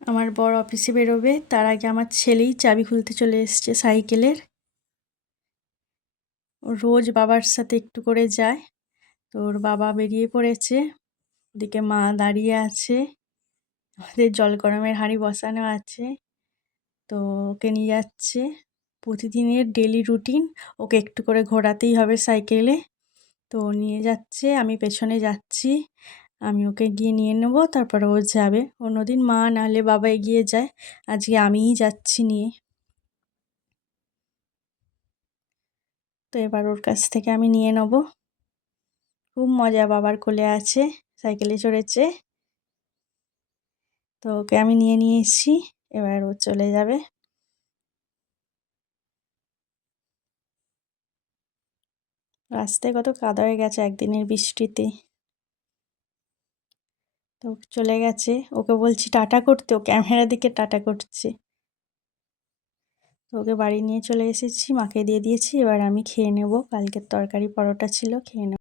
আমার বর অফিসে বেরোবে, তার আগে আমার ছেলেই চাবি খুলতে চলে এসছে সাইকেলের। ও রোজ বাবার সাথে একটু করে যায়। তো ওর বাবা বেরিয়ে পড়েছে, ওদিকে মা দাঁড়িয়ে আছে, আমাদের জল গরমের হাঁড়ি বসানো আছে। তো ওকে নিয়ে যাচ্ছে, প্রতিদিনের ডেলি রুটিন, ওকে একটু করে ঘোরাতেই হবে সাইকেলে। তো ও নিয়ে যাচ্ছে, আমি পেছনে যাচ্ছি, আমি ওকে গিয়ে নিয়ে নেবো, তারপরে ও যাবে। অন্যদিন মা নাহলে বাবা এগিয়ে যায়, আজকে আমিই যাচ্ছি নিয়ে। তো এবার ওর কাছ থেকে আমি নিয়ে নেবো। খুব মজা, বাবার কোলে আছে, সাইকেলে চড়েছে। তো ওকে আমি নিয়ে এসেছি, এবার ও চলে যাবে। রাস্তায় কত কাদা হয়ে গেছে একদিনের বৃষ্টিতে। তো চলে গেছে, ওকে বলছি টাটা করতে, ও ক্যামেরা দিকে টাটা করছে। তো ওকে বাড়ি নিয়ে চলে এসেছি, মাকে দিয়ে দিয়েছি, এবার আমি খেয়ে নেবো। কালকের তরকারি পরোটা ছিল, খেয়ে নেবো।